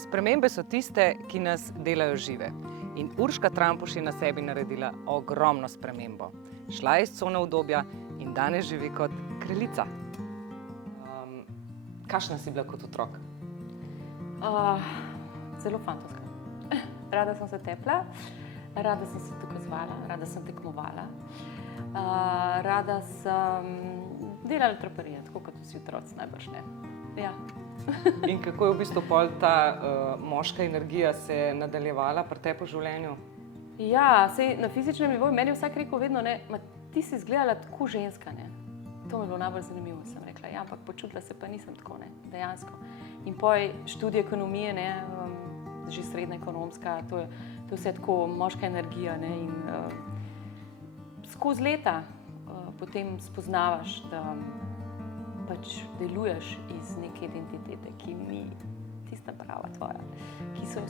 Spremembe so tiste, ki nas delajo žive. In Urška Trampuš je na sebi naredila ogromno spremembo. Šla je iz cone udobja in danes živi kot kraljica. Kakšna si bila kot otrok? Zelo fantovska. Rada sem se tepla, rada sem se dokazovala, rada sem tekmovala, rada sem delala traparije, tako kot vsi otroci najbrž ne. Ja. In kako je v bistvu pol ta moška energija se nadaljevala pri tebi v življenju? Ja, saj na fizičnem nivoju meni je vsak rekel vedno, ne, ti si izgledala tako ženska, ne. To mi je bilo najbolj zanimivo, sem rekla, ja, ampak počutila se pa nisem tako, ne, dejansko. In poj študij ekonomije, ne, že srednja ekonomska, to je vse tako moška energija, ne, in skozi leta potem spoznavaš, da pač deluješ iz neke identitete, ki ni tista prava tvoja, ki so jo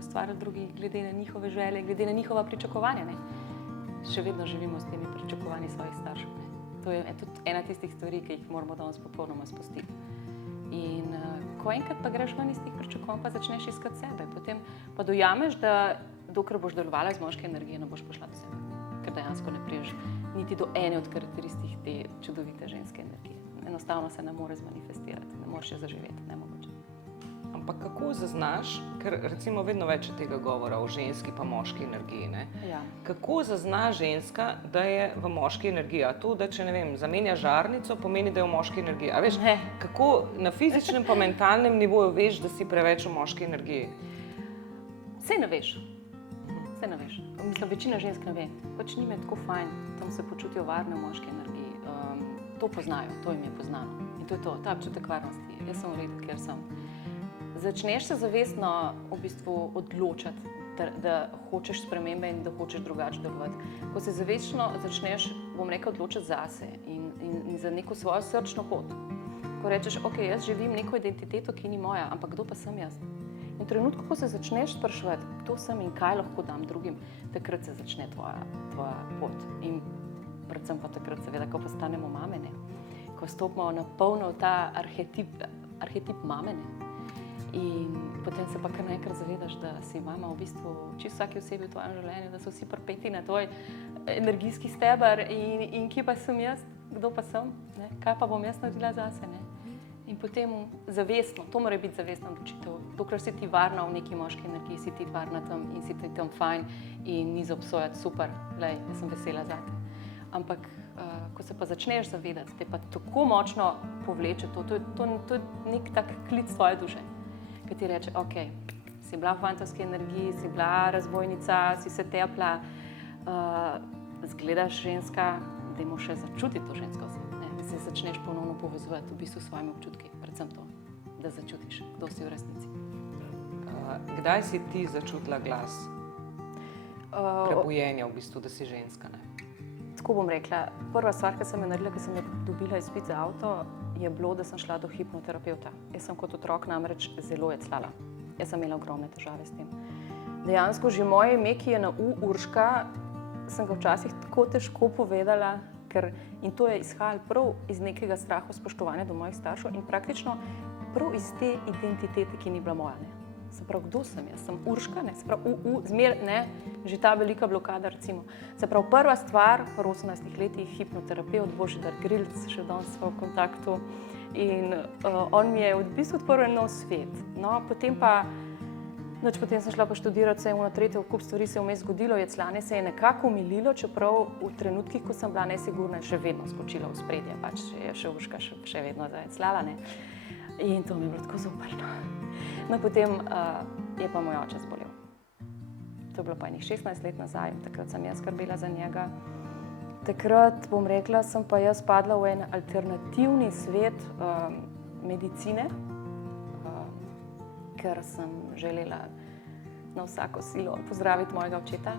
ustvarili drugi, glede na njihove želje, glede na njihova pričakovanja, ne. Še vedno živimo s temi pričakovanji svojih staršev, ne. To je tudi ena tistih stvari, ki jih moramo danes popolnoma spustiti. In ko enkrat pa greš ven iz teh pričakovanj, pa začneš iskati sebe, potem pa dojameš, da dokler boš delovala z moške energije, ne boš prišla do sebe, ker dejansko ne priješ niti do ene od karakteristik te čudovite ženske energije. Enostavno se ne more zmanifestirati, ne moreš je zaživeti, nemogoče. Ampak kako zaznaš, ker recimo vedno več je tega govora o ženski pa moški energiji, ne? Ja. Kako zazna ženska, da je v moški energiji? A to, da če, ne vem, zamenja žarnico, pomeni, da je v moški energiji? A veš, kako na fizičnem pa mentalnem nivoju veš, da si preveč v moški energiji? Saj ne veš. Saj ne veš. Mislim, večina žensk ne ve. Pač njim je tako fajn, tam se počutijo varne v moški energiji. To poznajo, to jim je poznano. In to je to, ta občutek varnosti. Jaz sem v redu, kjer sem. Začneš se zavestno v bistvu odločati, da hočeš spremembe in da hočeš drugače delovati. Ko se zavestno začneš, bom rekel, odločati zase in za neko svojo srčno pot. Ko rečeš, ok, jaz živim neko identiteto, ki ni moja, ampak kdo pa sem jaz? In trenutku, ko se začneš spraševati, kdo sem in kaj lahko dam drugim, takrat se začne tvoja pot. In predvsem pa takrat, seveda, ko postanemo mame, ne? Ko stopimo na polno v ta arhetip mame, ne? In potem se pa kar naenkrat zavedaš, da si mama v bistvu čisto vsaki osebi v tvojem življenju, da so vsi pripeti na tvoj energijski steber in kje pa sem jaz, kdo pa sem, ne? Kaj pa bom jaz naredila zase, ne? In potem zavestno, to mora biti zavestna odločitev. Dokler si ti varna v neki moški energiji, si ti varna tam in si ti tam fajn in ni za obsojati, super, lej, jaz sem vesela zate. Ampak ko se pa začneš zavedati, te pa tako močno povleče to je nek tak klic tvoje duše, ki ti reče, ok, si bila v fantovski energiji, si bila razbojnica, si se tepla, zgledaš ženska, dajmo še začutiti to ženskost, ne, da se začneš ponovno povezovati v bistvu s svojimi občutki, predvsem to, da začutiš, kdo si v resnici. Kdaj si ti začutila glas prebujenja v bistvu, da si ženska, ne? Tako bom rekla, prva stvar, ki sem jo naredila, ko sem jo dobila izpit za avto, je bilo, da sem šla do hipnoterapevta. Jaz sem kot otrok namreč zelo jecljala. Jaz sem imela ogromne težave s tem. Dejansko že moje ime, ki je na Urška, sem ga včasih tako težko povedala, in to je izhajalo prav iz nekega strahu spoštovanja do mojih staršev in praktično prav iz te identitete, ki ni bila moja, ne. Se pravi, kdo sem jaz? Sem Urška, ne? Se pravi, ne, že ta velika blokada, recimo. Se pravi, prva stvar, v 18 letih, hipnoterapeut Božidar Grilc, še danes smo v kontaktu in on mi je v bistvu odprl en nov svet. No, potem sem šla pa študirati, se je ono tretje, kup stvari se je vmes zgodilo, jecljanje se je nekako umililo, čeprav v trenutkih, ko sem bila nesigurna, je še vedno skočila v spredje, pač je še Urška še vedno zajecljala, ne. In to mi je bilo tako zoprno. No, potem je pa moj oče zbolel. To je bilo pa enih 16 let nazaj, takrat sem jaz skrbela za njega. Takrat, bom rekla, sem pa jaz padla v en alternativni svet medicine, ker sem želela na vsako silo pozdraviti mojega očeta.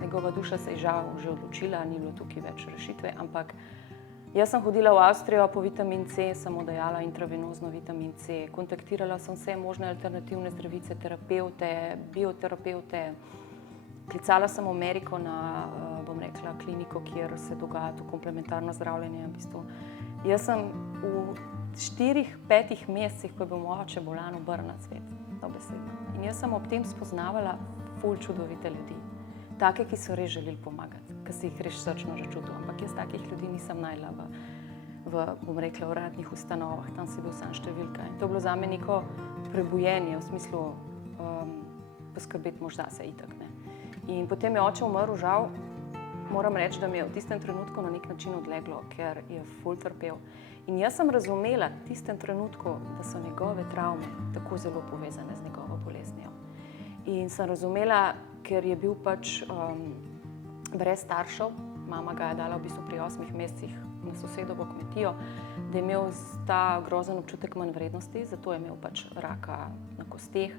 Njegova duša se je žal že odločila, ni bilo tukaj več rešitve, ampak jaz sem hodila v Avstrijo po vitamin C, sem mu dajala intravenozno vitamin C, kontaktirala sem vse možne alternativne zdravice, terapevte, bioterapevte, klicala sem v Ameriko na, bom rekla, kliniko, kjer se dogaja to komplementarno zdravljenje v bistvu. Jaz sem v 4-5 mesecih, ko je bil moj oče bolan, obrnil na svet. Dobesedno. In jaz sem ob tem spoznavala ful čudovite ljudi. Take, ki so res želeli pomagati, ki si jih res srčno začutil. Ampak jaz takih ljudi nisem najdla bom rekla, uradnih ustanovah. Tam si bil sam številka. In to je bilo zame neko prebujenje v smislu poskrbeti mož zase itak, ne. In potem je oče umrl, žal. Moram reči, da mi je v tistem trenutku na nek način odleglo, ker je ful trpel. In jaz sem razumela v tistem trenutku, da so njegove travme tako zelo povezane z njegovo boleznijo. In sem razumela, ker je bil pač brez staršev, mama ga je dala v bistvu pri 8 mesecih na sosedovo kmetijo, da je imel ta grozen občutek manj vrednosti, zato je imel pač raka na kosteh,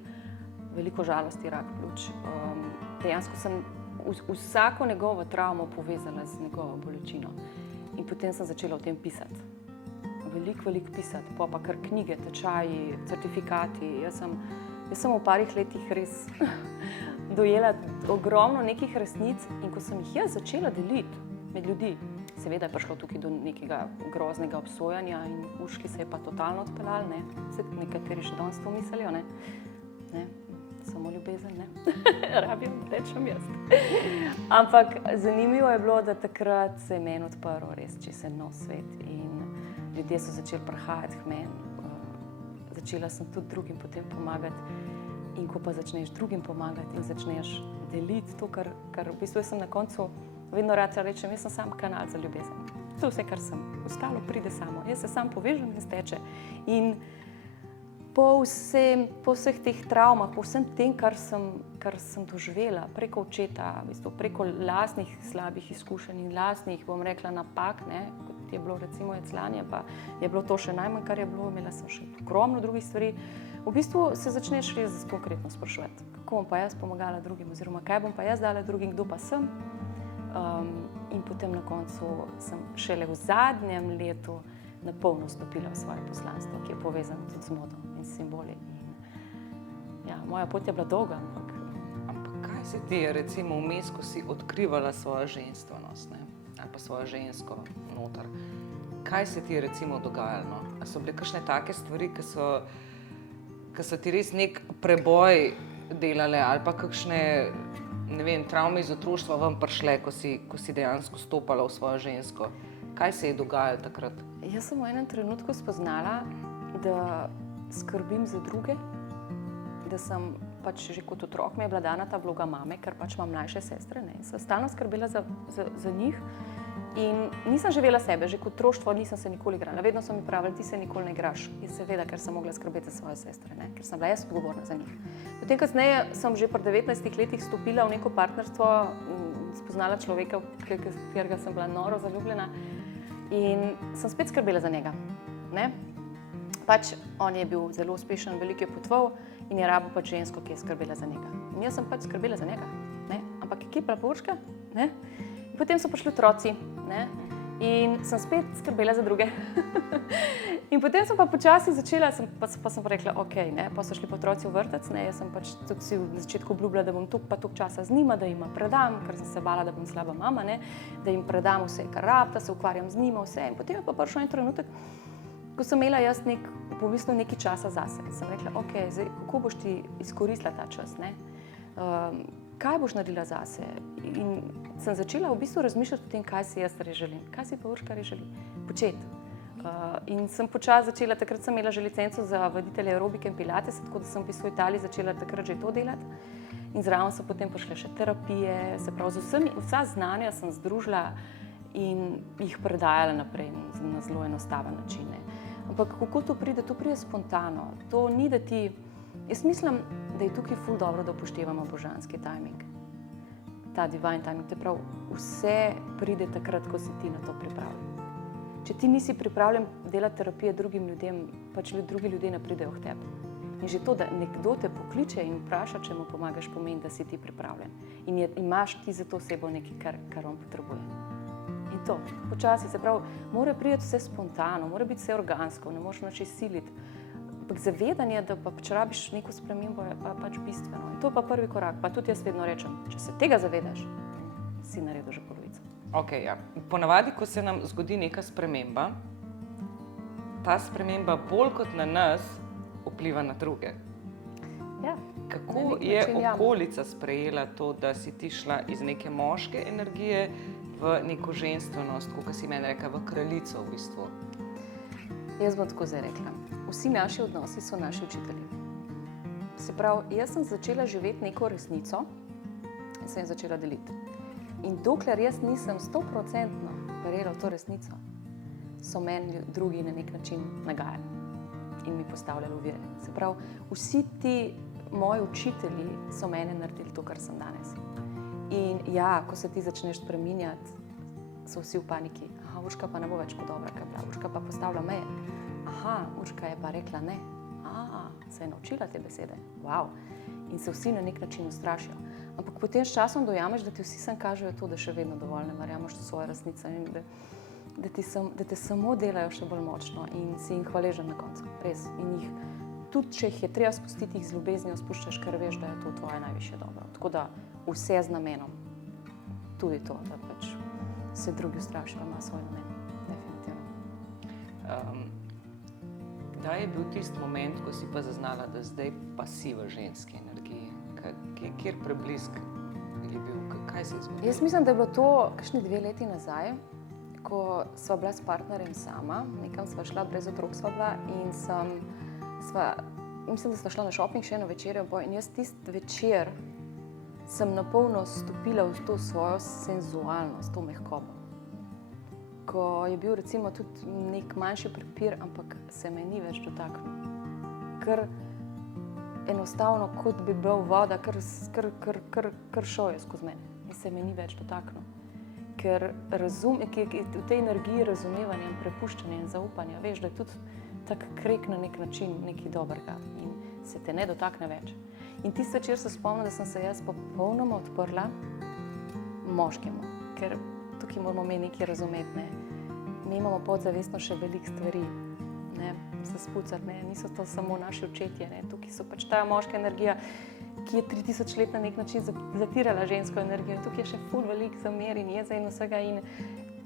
veliko žalosti, rak pljuč. Dejansko sem vsako njegovo travmo povezala z njegovo bolečino. In potem sem začela o tem pisati. Veliko pisati, pa kar knjige, tečaji, certifikati. Jaz sem v parih letih res dojela ogromno nekih resnic in ko sem jih jaz začela deliti med ljudi, seveda je prišlo tukaj do nekega groznega obsojanja in uški se je pa totalno odpeljali, ne. Nekateri še danes to mislijo, ne. Samo ljubezen, ne. Rabim, rečem jaz. Ampak zanimivo je bilo, da takrat se je meni odprl res čisto nov svet in ljudje so začeli prihajati k meni. Začela sem tudi drugim potem pomagati. In ko pa začneš drugim pomagati in začneš deliti to, kar v bistvu jaz sem na koncu vedno rada rečem, jaz sem sam kanal za ljubezen. To je vse, kar sem. Ostalo pride samo. Jaz se sam povežem in steče. In po vseh teh travmah, po vsem tem, kar sem doživela preko očeta, v bistvu preko lastnih slabih izkušenj in lastnih, bom rekla, napak, ne, kot je bilo recimo jecljanje, pa je bilo to še najmanj, kar je bilo, imela sem še ogromno drugih stvari. V bistvu se začneš res konkretno spraševati, kako bom pa jaz pomagala drugim, oziroma kaj bom pa jaz dala drugim, kdo pa sem. In potem na koncu sem šele v zadnjem letu na polno stopila v svoje poslanstvo, ki je povezano tudi z modo in simboli. Ja, moja pot je bila dolga, Ampak kaj se ti je recimo vmes, ko si odkrivala svojo ženstvenost, ne? Ali pa svojo žensko noter? Kaj se ti je recimo dogajalo? A so bile kakšne take stvari, ki so ti res nek preboj delale, ali pa kakšne, ne vem, travme iz otroštva ven prišle, ko si dejansko stopala v svojo žensko? Kaj se je dogajalo takrat? Jaz sem v enem trenutku spoznala, da skrbim za druge, da sem pač že kot otrok mi je bila dana ta vloga mame, ker pač imam mlajše sestre, ne, sem stalno skrbela za njih in nisem živela sebe, že kot otroštvo nisem se nikoli igrala, vedno so mi pravili, ti se nikoli ne igraš. Jaz seveda, ker sem mogla skrbeti za svoje sestre, ne, ker sem bila jaz odgovorna za njih. Potem kasneje sem že pri 19 letih stopila v neko partnerstvo, spoznala človeka, v katerega sem bila noro zaljubljena in sem spet skrbela za njega, ne. Pač on je bil zelo uspešen, veliko je potoval in je rabil pač žensko, ki je skrbela za njega. In jaz sem pač skrbela za njega, ne, ampak kje pa Urška, ne. In potem so prišli otroci, ne, in sem spet skrbela za druge. In potem sem pa počasi začela, pa sem pa rekla, okej, ne, pa so šli pa otroci v vrtec, ne, jaz sem pač tudi si v začetku obljubila, da bom toliko časa z njima, da jima predam, ker sem se bala, da bom slaba mama, ne, da jim predam vse, kar rabita, se ukvarjam z njima, vse. In potem je pa prišel en trenutek, ko sem imela jaz v bistvu nekaj časa zase. Sem rekla, okej, zdaj, kako boš ti izkoristila ta čas, ne? Kaj boš naredila zase? In sem začela v bistvu razmišljati o tem, kaj si jaz res želim. Kaj si pa Urška res želi? Početi. In sem počasi začela, takrat sem imela že licenco za voditelja aerobike in pilatesa, tako da sem v bistvu v Italiji začela takrat že to delati. In zraven so potem prišle še terapije, se pravi, vsa znanja sem združila in jih predajala naprej na zelo enostaven način. Ampak kako to pride? To pride spontano. To ni, da ti... Jaz mislim, da je tukaj ful dobro, da upoštevamo božanski timing. Ta divine timing. To je prav, vse pride takrat, ko si ti na to pripravljen. Če ti nisi pripravljen delati terapije drugim ljudem, pač drugi ljudje ne pridejo k tebi. In že to, da nekdo te pokliče in vpraša, če mu pomagaš, pomeni, da si ti pripravljen. In imaš ti za to osebo nekaj, kar on potrebuje. In to, počasi, se pravi, mora priti vse spontano, mora biti vse organsko, ne moreš nič siliti. Ampak zavedanje, da pa če rabiš neko spremembo, je pa pač bistveno. In to je pa prvi korak, pa tudi jaz vedno rečem, če se tega zavedaš, si naredil že polovico. Ok, ja. Ponavadi, ko se nam zgodi neka sprememba, ta sprememba bolj kot na nas vpliva na druge. Ja, Kako je okolica sprejela to, da si ti šla iz neke moške energije v neko ženstvenost, kot si meni rekla, v kraljico v bistvu? Jaz bom tako zdaj rekla. Vsi naši odnosi so naši učitelji. Se pravi, jaz sem začela živeti neko resnico in sem jo začela deliti. In dokler jaz nisem 100% verjela v to resnico, so meni drugi na nek način nagajali in mi postavljali ovire. Se pravi, vsi ti moji učitelji so mene naredili to, kar sem danes. In ja, ko se ti začneš spreminjati, so vsi v paniki. Aha, Urška pa ne bo več kot dobra, kaj bila. Urška pa postavlja meje. Aha, Urška je pa rekla ne. Se je naučila te besede. Wow. In se vsi na nek način ustrašijo. Ampak potem s časom dojameš, da ti vsi sem kažejo to, da še vedno dovolj ne verjameš v svojo resnico in da te samo delajo še bolj močno in si jim hvaležen na koncu. Res. In jih, tudi če jih je treba spustiti, jih z ljubeznijo spuščaš, ker veš, da je to tvoje najvišje dobro. Tako da vse z namenom. Tudi to, da pač se drugi ustrašijo, ima svoj namen. Definitivno. Kdaj je bil tisti moment, ko si pa zaznala, da zdaj pa si v ženski energiji? Kjer preblisk je bil? Kaj se je zgodilo? Jaz mislim, da je bilo to kakšni 2 leti nazaj, ko sva bila s partnerjem sama, nekam sva šla, brez otrok sva bila in mislim, da sva šla na šoping še eno večerjo in jaz tisti večer sem napolno stopila v to svojo senzualnost, to mehkobo. Ko je bil recimo tudi nek manjši prepir, ampak se me ni več dotaknil. Ker enostavno, kot bi bil voda, kar šel je skozi mene in se me ni več dotaknil. Ker v tej energiji razumevanja in prepuščanja in zaupanja, veš, da je tudi tak krek na nek način nekaj dobrega in se te ne dotakne več. In tisti večer se spomnim, da sem se jaz popolnoma odprla moškemu, ker tukaj moramo mi nekaj razumeti, ne. Mi imamo podzavestno še veliko stvari, ne, se spucati, ne, niso to samo naši očetje, ne, tukaj so pač ta moška energija, ki je 3000 let na nek način zatirala žensko energijo in tukaj je še ful veliko zamer in jeze in vsega in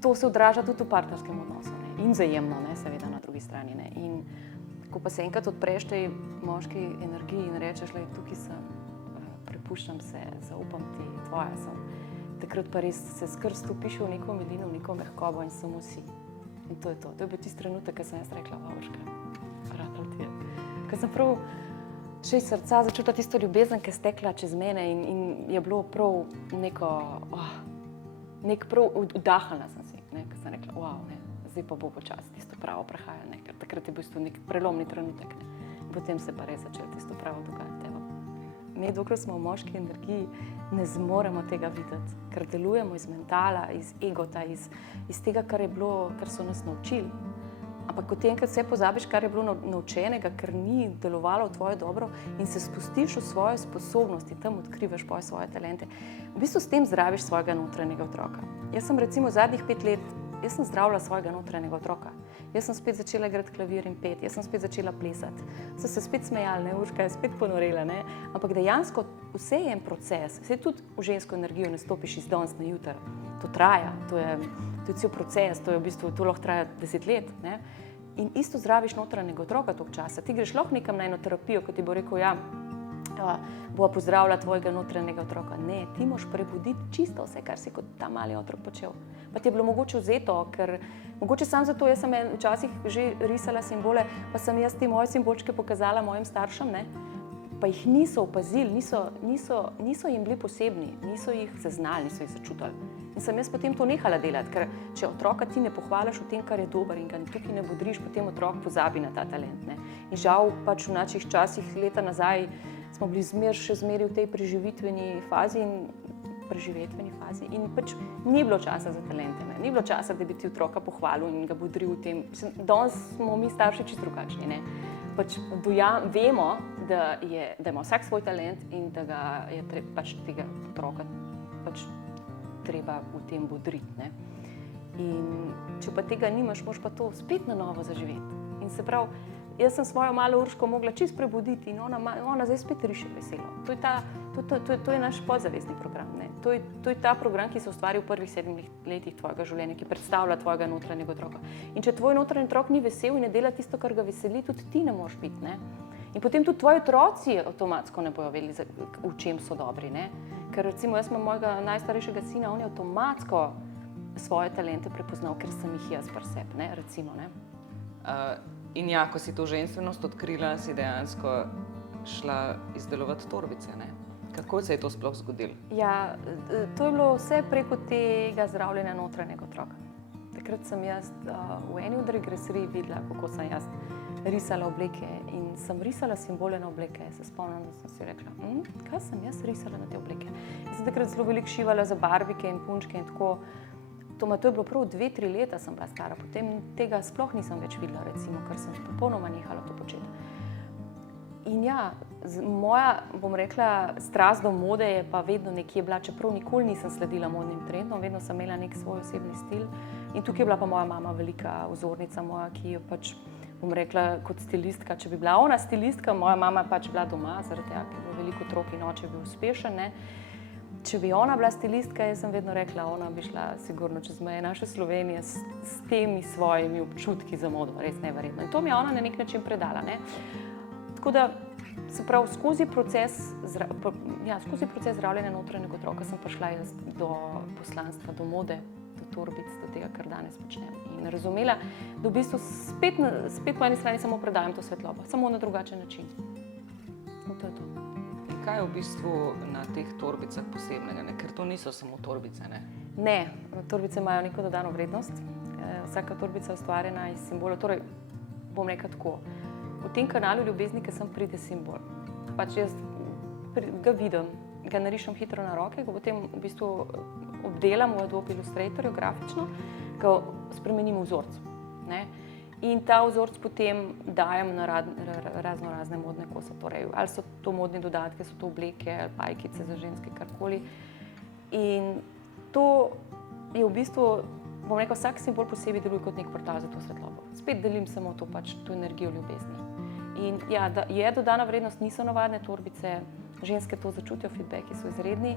to se odraža tudi v partnerskem odnosu, ne, in vzajemno, ne, seveda na drugi strani, ne, in ko pa se enkrat odpreš tej moški energiji in rečeš, lej, tukaj sem, prepuščam se, zaupam ti, tvoja sem, takrat pa res se skr stopiš v neko milino, v neko mehkobo in samo si. In to je to. To je bil tisti trenutek, ko sem jaz rekla, Urška, ratal ti je. Ko sem prav še iz srca začutila tisto ljubezen, ki je stekla čez mene in je bilo prav neko, prav vdahnila sem si, ne, ko sem rekla, wow, ne, zdaj pa bo počasi tisto pravo prehajalo, ne, ker takrat je bil to nek prelomni trenutek, ne. Potem se pa res začelo tisto pravo dogajati, evo. Mi, dokler smo v moški energiji, ne zmoremo tega videti, ker delujemo iz mentala, iz egota, iz tega, kar so nas naučili. Ampak ko ti enkrat vse pozabiš, kar je bilo naučenega, ker ni delovalo v tvoje dobro in se spustiš v svoje sposobnosti, tam odkrivaš svoje talente, v bistvu s tem zdraviš svojega notranjega otroka. Jaz sem recimo zadnjih 5 let, jaz sem zdravila svojega notranjega otroka. Jaz sem spet začela igrati klavir in peti, jaz sem spet začela plesati. So se spet smejali, ne, Urška je spet ponorela, ne. Ampak dejansko vse je en proces. Vse tudi v žensko energijo ne stopiš iz danes na jutri. To traja, to je cel proces, to lahko traja 10 let, ne. In isto zdraviš notranjega otroka toliko časa. Ti greš lahko nekam na eno terapijo, ko ti bo rekel, ja, bova pozdravila tvojega notranjega otroka. Ne, ti moraš prebuditi čisto vse, kar si kot ta mali otrok počel. Pa ti je bilo mogoče vzeto, ker mogoče sam zato, jaz sem včasih že risala simbole, pa sem jaz te moje simbolčke pokazala mojim staršem, ne, pa jih niso opazili, niso jim bili posebni, niso jih zaznali, niso jih začutili. In sem jaz potem to nehala delati, ker če otroka ti ne pohvališ v tem, kar je dober in ga tukaj ne bodriš, potem otrok pozabi na ta talent, ne. In žal pač v naših časih leta nazaj smo bili še zmeraj v tej preživetveni fazi in pač ni bilo časa za talente, ne. Ni bilo časa, da bi ti otroka pohvalil in ga bodril v tem. Danes smo mi starši čisto drugačni, ne. Pač vemo, da ima vsak svoj talent in da je pač tega otroka pač treba v tem bodriti, ne. In če pa tega nimaš, moraš pa to spet na novo zaživeti. In se pravi, jaz sem svojo malo Urško mogla čisto prebuditi in ona zdaj spet riše veselo. To je naš podzavestni program, ne. to je ta program, ki se ustvari v prvih 7 letih tvojega življenja, ki predstavlja tvojega notranjega otroka. In če tvoj notranji otrok ni vesel in ne dela tisto, kar ga veseli, tudi ti ne moreš biti. Ne? In potem tudi tvoji otroci avtomatsko ne bojo vedeli, v čem so dobri. Ne? Ker recimo jaz imam mojega najstarejšega sina, on je avtomatsko svoje talente prepoznal, ker sem jih jaz pri sebi, ne? Recimo. Ne? In ja, ko si to ženstvenost odkrila, si dejansko šla izdelovati torbice, ne? Kako se je to sploh zgodilo? Ja, to je bilo vse preko tega zdravljenja notranjega otroka. Takrat sem jaz v eni od regresij videla, kako sem jaz risala obleke in sem risala simbole na obleke. Se spomnim, da sem si rekla, kaj sem jaz risala na te obleke? In sem takrat zelo veliko šivala za barbike in punčke in tako. To je bilo prav 2-3 leta sem bila stara, potem tega sploh nisem več videla, recimo, ker sem popolnoma nehala to početi. In ja, moja, bom rekla, strast do mode je pa vedno nekje bila, čeprav nikoli nisem sledila modnim trendom, vedno sem imela nek svoj osebni stil. In tukaj je bila pa moja mama velika vzornica moja, ki jo pač, bom rekla, kot stilistka, če bi bila ona stilistka, moja mama pač bila doma, zaradi tega, ker je bilo veliko otrok in oče bil uspešen, ne. Če bi ona bila stilistka, jaz sem vedno rekla, ona bi šla sigurno čez meje naše Slovenije s temi svojimi občutki za modo, res neverjetno. In to mi je ona na nek način predala, ne. Tako da, se pravi, skozi proces zdravljenja notranjega otroka sem prišla jaz do poslanstva, do mode, do torbic, do tega, kar danes počnem. In razumela, da v bistvu spet po eni strani samo predajam to svetlobo, samo na drugačen način. In to je to. Kaj je v bistvu na teh torbicah posebnega, ne? Ker to niso samo torbice, ne? Ne, torbice imajo neko dodano vrednost. Vsaka torbica je ustvarjena iz simbolov. Torej, bom rekla tako, v tem kanalu ljubezni, ki sem pride simbol. Pač jaz ga vidim, ga narišem hitro na roke, ga potem v bistvu obdelam v Adobe Illustratorju grafično, ga spremenim v vzorc. Ne? In ta vzorc potem dajem na razne modne kose. Torej, ali so to modni dodatki, so to obleke, ali pajkice za ženske, karkoli. In to je v bistvu, bom rekla, vsak simbol posebej deluje kot nek portal za to svetlobo. Spet delim samo to energijo ljubezni. In ja, da je dodana vrednost, niso navadne torbice, ženske to začutijo, feedbacki so izredni.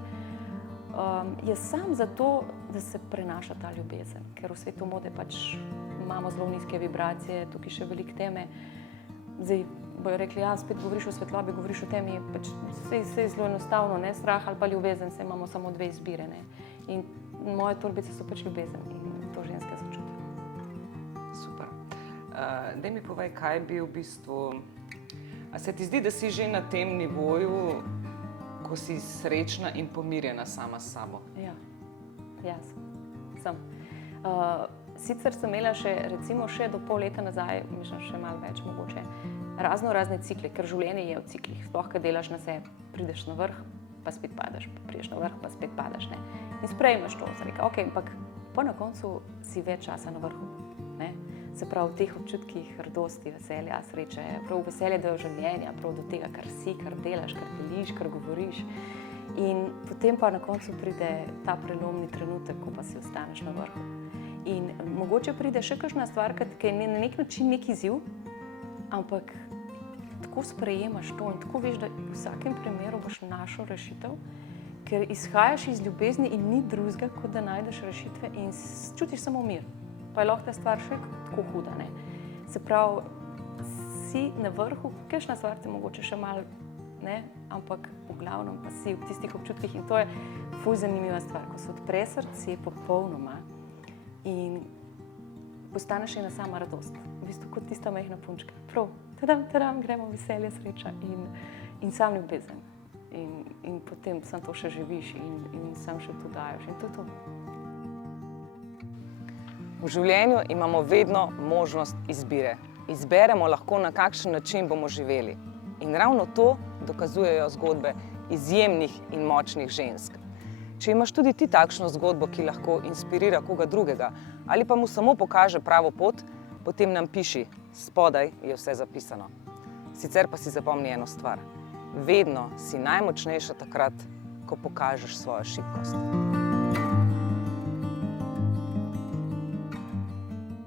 Je sam zato, da se prenaša ta ljubezen, ker v svetu mode pač imamo zelo nizke vibracije, tukaj še veliko teme. Zdaj bojo rekli, ja, spet govoriš o svetlobi, govoriš o temi, pač vse je zelo enostavno, ne, strah ali pa ljubezen, saj imamo samo 2 izbire, ne. In moje torbice so pač ljubezen in to ženske začutijo. Super. Daj mi povej, kaj bi v bistvu, a se ti zdi, da si že na tem nivoju, ko si srečna in pomirjena sama s sabo? Ja, sem. Sicer sem imela še do pol leta nazaj, mislim, še malo več mogoče, razne cikle, ker življenje je v ciklih. Sploh, kad delaš na sebi, prideš na vrh, pa spet padaš, pa prideš na vrh, pa spet padaš, ne. In sprejmeš to, se reka, okej, ampak pa na koncu si več časa na vrhu, ne. Se pravi, v teh občutkih radosti, veselja, sreče, prav veselje do življenja, prav do tega, kar si, kar delaš, kar deliš, kar govoriš. In potem pa na koncu pride ta prelomni trenutek, ko pa si ostaneš na vrhu. In mogoče pride še kakšna stvar, ki je na nek način nek izziv, ampak tako sprejemaš to in tako veš, da v vsakem primeru boš našel rešitev, ker izhajaš iz ljubezni in ni drugega, kot da najdeš rešitve in čutiš samo mir. Pa je lahko ta stvar še tako huda, ne. Se pravi, si na vrhu, kakšna stvar te mogoče še malo, ne, ampak v glavnem pa si v tistih občutkih in to je ful zanimiva stvar, ko se odpre srce popolnoma in postaneš ena sama radost, v bistvu kot tista majhna punčka. Prav, tadam, gremo veselje, sreča in sam ljubezen. In potem sam to še živiš in sam še to dajoš in to je to. V življenju imamo vedno možnost izbire. Izberemo lahko, na kakšen način bomo živeli. In ravno to dokazujejo zgodbe izjemnih in močnih žensk. Če imaš tudi ti takšno zgodbo, ki lahko inspirira koga drugega ali pa mu samo pokaže pravo pot, potem nam piši, spodaj je vse zapisano. Sicer pa si zapomni eno stvar. Vedno si najmočnejša takrat, ko pokažeš svojo šibkost.